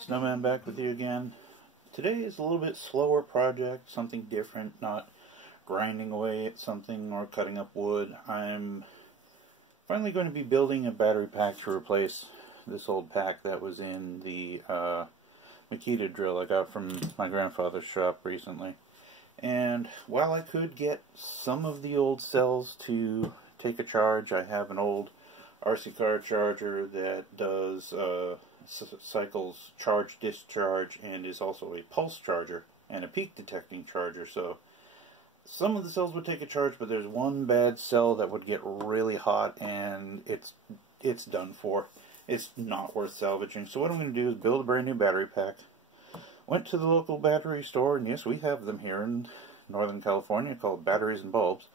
Snowman back with you again. Today is a little bit slower project, something different, not grinding away at something or cutting up wood. I'm finally going to be building a battery pack to replace this old pack that was in the Makita drill I got from my grandfather's shop recently. And while I could get some of the old cells to take a charge, I have an old RC car charger that does cycles charge discharge and is also a pulse charger and a peak detecting charger. So some of the cells would take a charge, but there's one bad cell that would get really hot and it's done for. It's not worth salvaging. So what I'm going to do is build a brand new battery pack. Went to the local battery store, and yes, we have them here in Northern California called Batteries and Bulbs,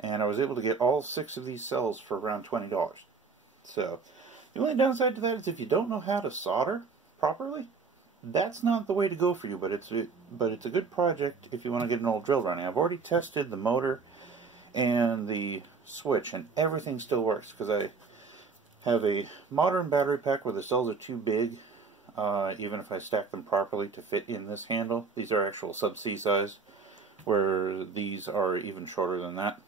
and I was able to get all 6 of these cells for around $20. So the only downside to that is if you don't know how to solder properly, that's not the way to go for you, but it's a good project if you want to get an old drill running. I've already tested the motor and the switch, and everything still works because I have a modern battery pack where the cells are too big, even if I stack them properly to fit in this handle. These are actual sub-C size, where these are even shorter than that.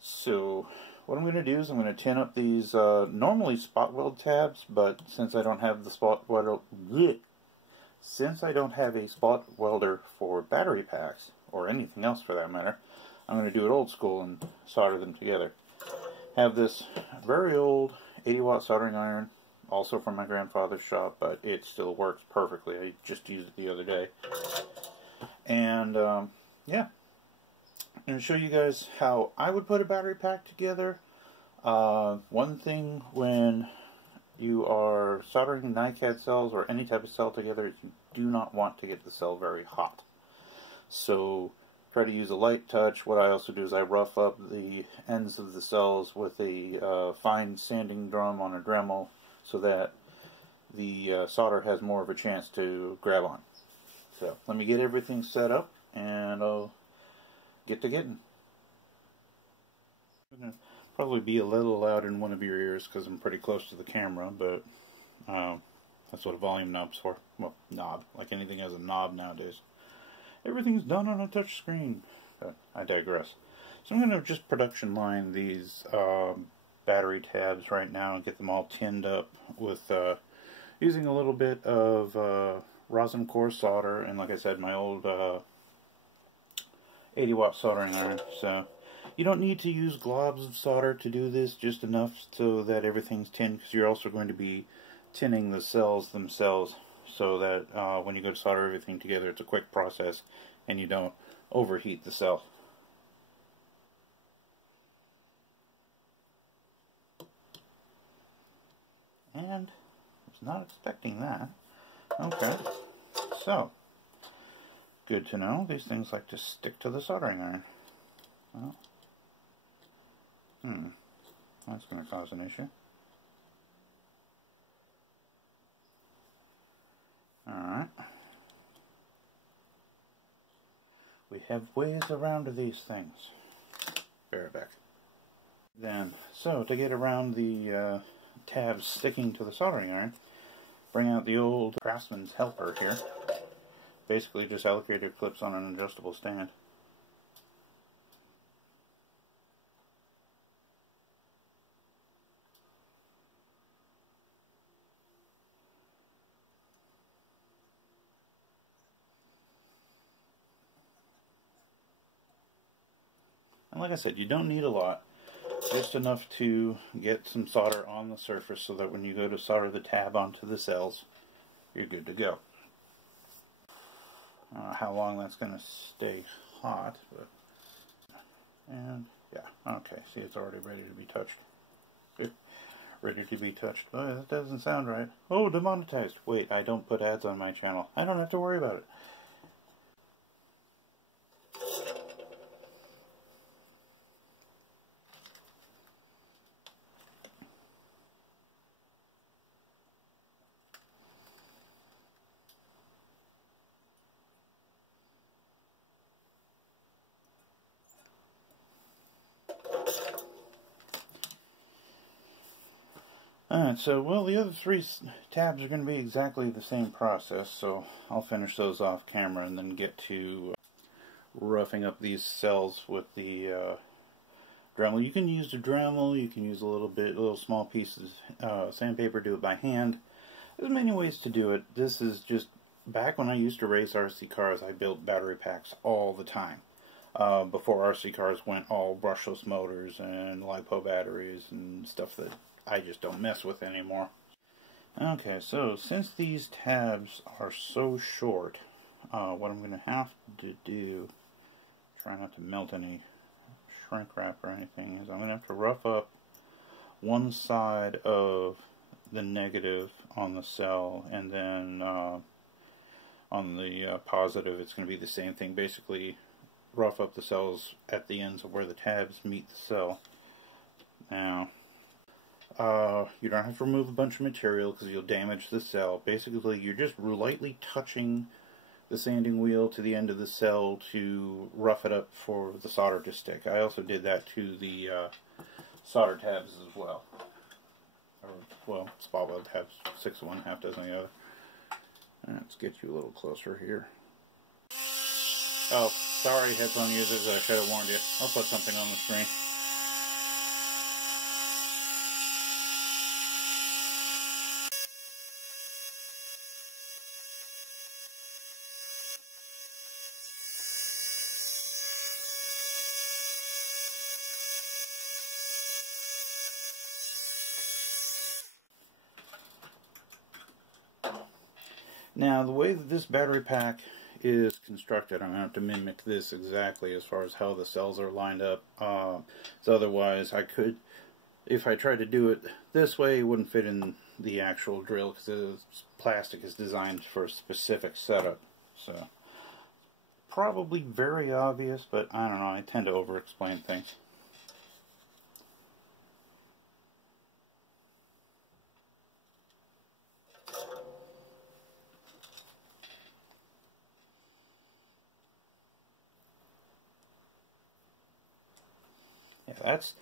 So what I'm going to do is I'm going to tin up these normally spot weld tabs, but since I don't have the spot welder, since I don't have a spot welder for battery packs or anything else for that matter, I'm going to do it old school and solder them together. Have this very old 80-watt soldering iron, also from my grandfather's shop, but it still works perfectly. I just used it the other day. And yeah, I'm going to show you guys how I would put a battery pack together. One thing when you are soldering NiCad cells or any type of cell together is you do not want to get the cell very hot. So try to use a light touch. What I also do is I rough up the ends of the cells with a fine sanding drum on a Dremel so that the solder has more of a chance to grab on. So let me get everything set up and I'll get to getting. I'm going to probably be a little loud in one of your ears because I'm pretty close to the camera, but that's what a volume knob's for. Well, knob. Like anything has a knob nowadays. Everything's done on a touch screen. But I digress. So I'm going to just production line these battery tabs right now and get them all tinned up with using a little bit of rosin core solder and, like I said, my old 80-watt soldering iron. So you don't need to use globs of solder to do this, just enough so that everything's tinned, because you're also going to be tinning the cells themselves so that when you go to solder everything together it's a quick process and you don't overheat the cell. And I was not expecting that. Okay, so good to know. These things like to stick to the soldering iron. Well, that's going to cause an issue. Alright. We have ways around these things. Bear it back. Then, so to get around the tabs sticking to the soldering iron, bring out the old Craftsman's helper here. Basically just allocator clips on an adjustable stand. And like I said, you don't need a lot, just enough to get some solder on the surface so that when you go to solder the tab onto the cells, you're good to go. I don't know how long that's going to stay hot, but, and yeah, okay, see, it's already ready to be touched. Ready to be touched. Oh, that doesn't sound right. Oh, demonetized. Wait, I don't put ads on my channel. I don't have to worry about it. Alright, so, well, the other three tabs are going to be exactly the same process, so I'll finish those off camera and then get to roughing up these cells with the Dremel. You can use the Dremel, you can use little small pieces sandpaper, do it by hand. There's many ways to do it. This is just, back when I used to race RC cars, I built battery packs all the time. Before RC cars went all brushless motors and LiPo batteries and stuff that I just don't mess with anymore. Okay, so since these tabs are so short, what I'm going to have to do, try not to melt any shrink wrap or anything, is I'm going to have to rough up one side of the negative on the cell, and then on the positive it's going to be the same thing. Basically rough up the cells at the ends of where the tabs meet the cell. Now, you don't have to remove a bunch of material because you'll damage the cell. Basically, you're just lightly touching the sanding wheel to the end of the cell to rough it up for the solder to stick. I also did that to the solder tabs as well. Or, well, spot weld tabs, 6 of one, half dozen of the other. Let's get you a little closer here. Oh, sorry, headphone users, I should have warned you. I'll put something on the screen. Now, the way that this battery pack is constructed, I'm going to have to mimic this exactly as far as how the cells are lined up. So otherwise, I could, if I tried to do it this way, it wouldn't fit in the actual drill because the plastic is designed for a specific setup. So, probably very obvious, but I don't know, I tend to over-explain things. That's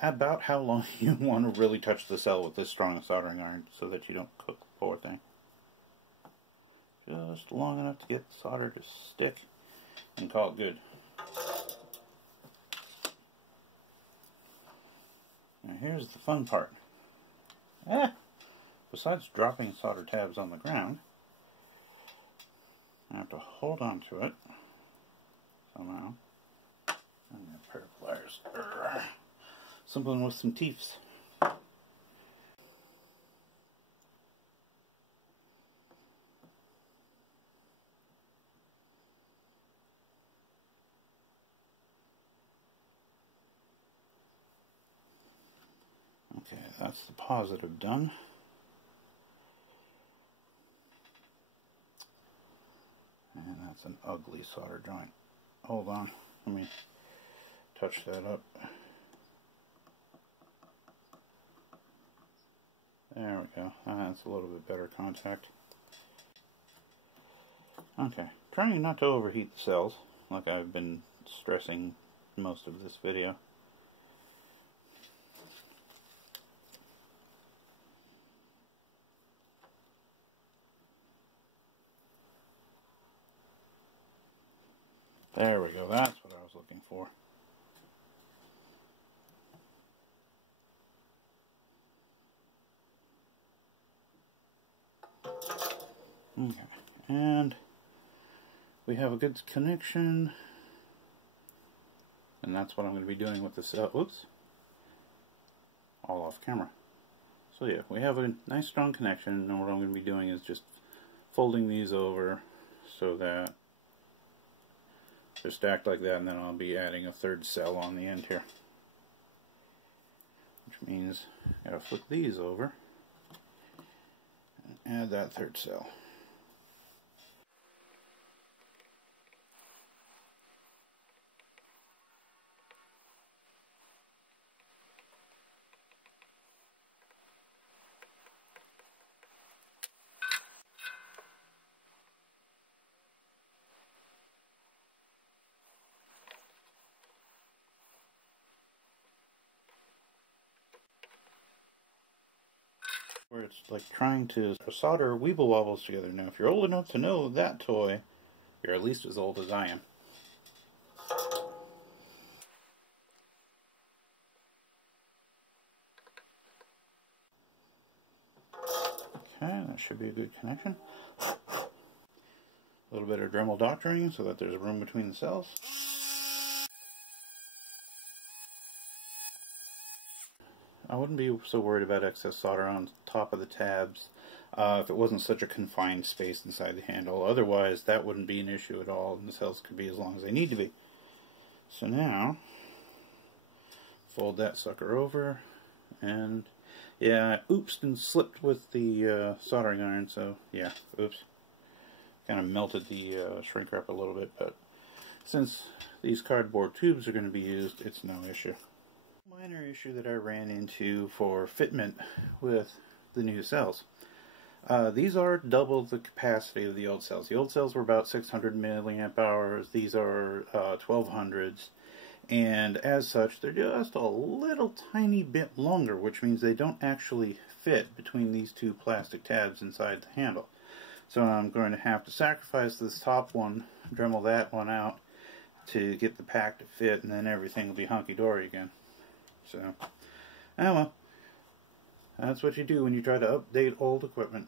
about how long you want to really touch the cell with this strong soldering iron so that you don't cook the poor thing. Just long enough to get the solder to stick and call it good. Now here's the fun part. Besides dropping solder tabs on the ground, I have to hold on to it somehow. And a pair of pliers. Something with some teeth. Okay, that's the positive done. And that's an ugly solder joint. Hold on, let me touch that up. There we go. That's a little bit better contact. Okay, trying not to overheat the cells, like I've been stressing most of this video. There we go, that's what I was looking for. Okay, and we have a good connection, and that's what I'm going to be doing with the cell. Oops, all off camera. So yeah, we have a nice strong connection, and what I'm going to be doing is just folding these over so that they're stacked like that, and then I'll be adding a third cell on the end here. Which means I gotta flip these over and add that third cell. where it's like trying to solder weeble wobbles together. Now, if you're old enough to know that toy, you're at least as old as I am. Okay, that should be a good connection. A little bit of Dremel doctoring so that there's room between the cells. I wouldn't be so worried about excess solder on top of the tabs if it wasn't such a confined space inside the handle. Otherwise, that wouldn't be an issue at all, and the cells could be as long as they need to be. So now, fold that sucker over, and yeah, I oopsed and slipped with the soldering iron, so yeah, oops. Kind of melted the shrink wrap a little bit, but since these cardboard tubes are going to be used, it's no issue. Minor issue that I ran into for fitment with the new cells. These are double the capacity of the old cells. The old cells were about 600 milliamp hours. These are 1200s. And as such, they're just a little tiny bit longer, which means they don't actually fit between these two plastic tabs inside the handle. So I'm going to have to sacrifice this top one, Dremel that one out to get the pack to fit, and then everything will be hunky-dory again. So, oh well, that's what you do when you try to update old equipment.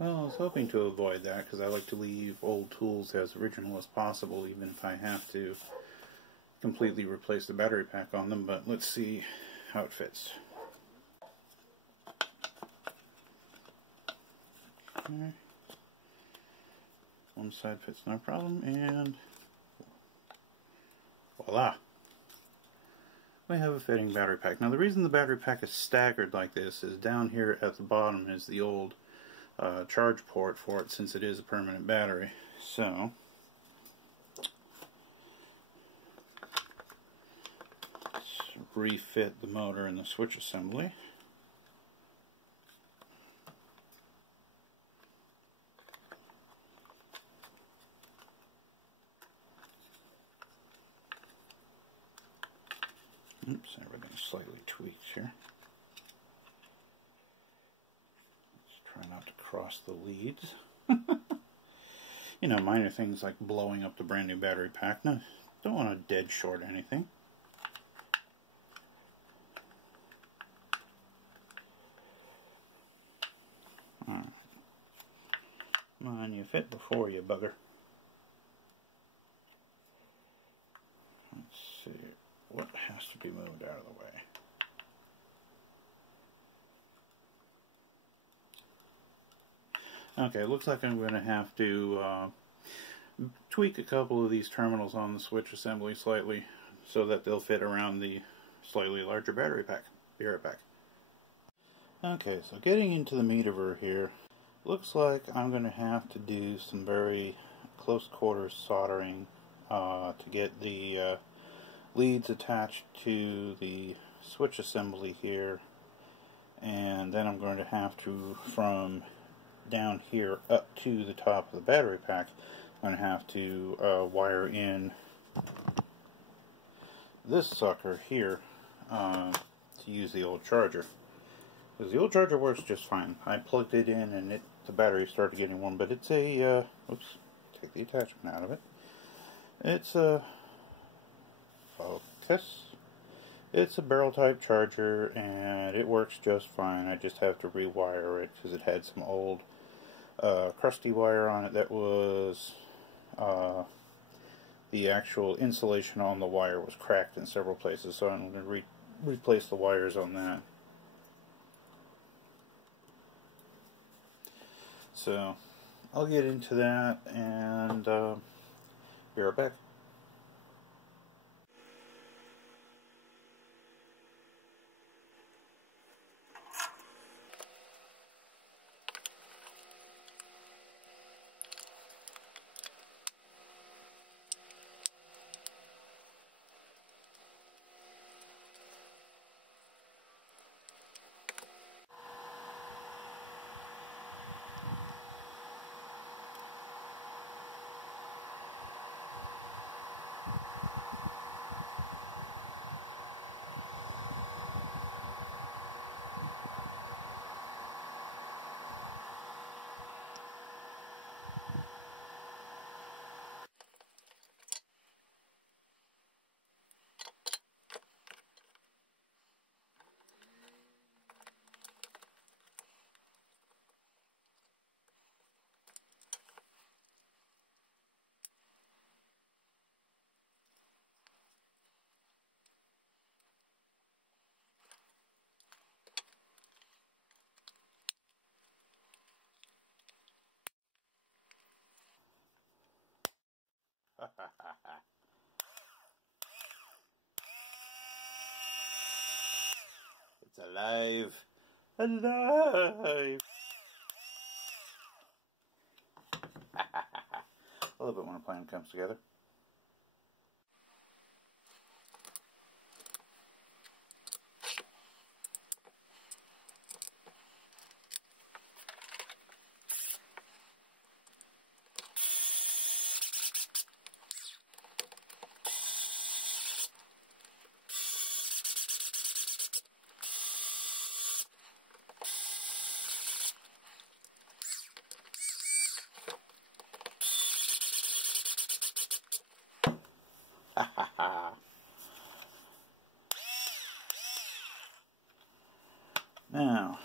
Well, I was hoping to avoid that because I like to leave old tools as original as possible, even if I have to completely replace the battery pack on them, but let's see how it fits. Okay. One side fits no problem, and voila! We have a fitting battery pack. Now the reason the battery pack is staggered like this is down here at the bottom is the old charge port for it, since it is a permanent battery. So let's refit the motor and the switch assembly. Oops, everything's slightly tweaked here. Try not to cross the leads. You know, minor things like blowing up the brand new battery pack. No, don't want to dead short anything. Alright. Come on, you fit before you, bugger. Let's see. What has to be moved out of the way? Okay, it looks like I'm going to have to tweak a couple of these terminals on the switch assembly slightly so that they'll fit around the slightly larger battery pack. Be right back. Okay, so getting into the meat of her here, looks like I'm going to have to do some very close quarters soldering to get the leads attached to the switch assembly here, and then I'm going to have to, from down here up to the top of the battery pack, I'm going to have to wire in this sucker here to use the old charger. Because the old charger works just fine. I plugged it in and the battery started getting warm, but it's a, oops, take the attachment out of it. It's a, focus. It's a barrel type charger and it works just fine. I just have to rewire it because it had some old crusty wire on it that was the actual insulation on the wire was cracked in several places, so I'm going to replace the wires on that. So I'll get into that and be right back. It's alive. Alive. I love it when a plan comes together. Now,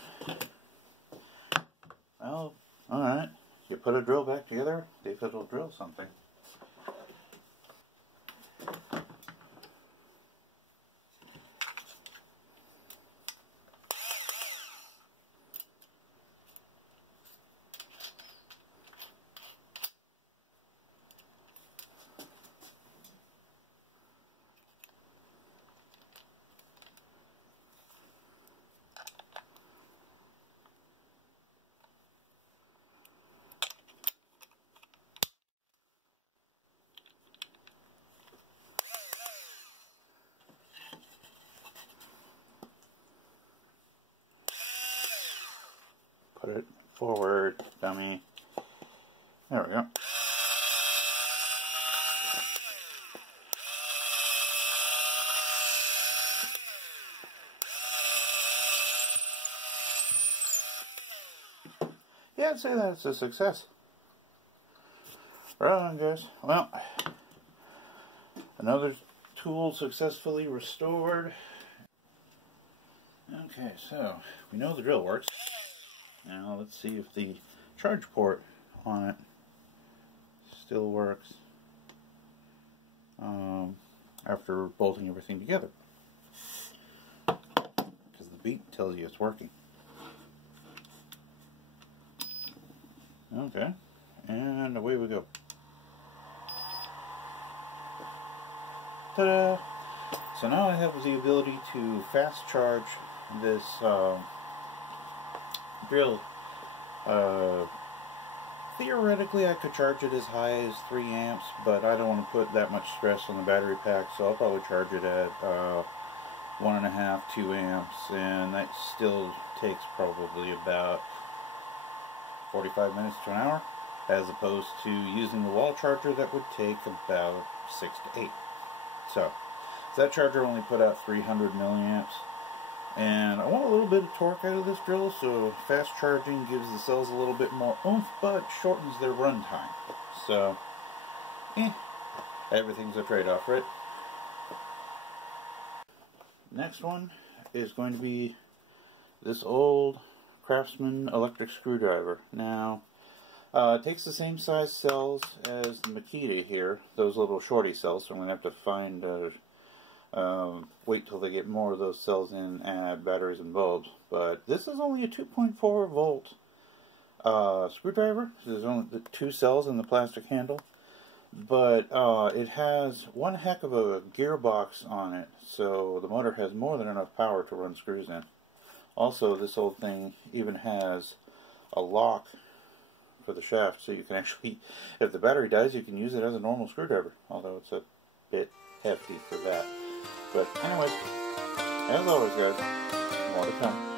well, alright, you put a drill back together, see if it'll drill something. Put it forward, dummy. There we go. Yeah, I'd say that's a success. Right on, guys. Well, another tool successfully restored. Okay, so we know the drill works. Now let's see if the charge port on it still works after bolting everything together, because the beep tells you it's working. Okay, and away we go. Ta-da! So now I have the ability to fast charge this drill. Theoretically I could charge it as high as 3 amps, but I don't want to put that much stress on the battery pack, so I'll probably charge it at 1.5, 2 amps, and that still takes probably about 45 minutes to an hour, as opposed to using the wall charger that would take about 6 to 8. So that charger only put out 300 milliamps. And I want a little bit of torque out of this drill, so fast charging gives the cells a little bit more oomph, but shortens their run time. So, everything's a trade-off, right? Next one is going to be this old Craftsman electric screwdriver. Now, it takes the same size cells as the Makita here, those little shorty cells, so I'm going to have to find wait till they get more of those cells in, add batteries and bulbs. But this is only a 2.4 volt screwdriver. There's only the 2 cells in the plastic handle, but it has one heck of a gearbox on it, so the motor has more than enough power to run screws in. Also, this old thing even has a lock for the shaft, so you can actually, if the battery dies, you can use it as a normal screwdriver, although it's a bit hefty for that. But anyways, as always, guys, more to come.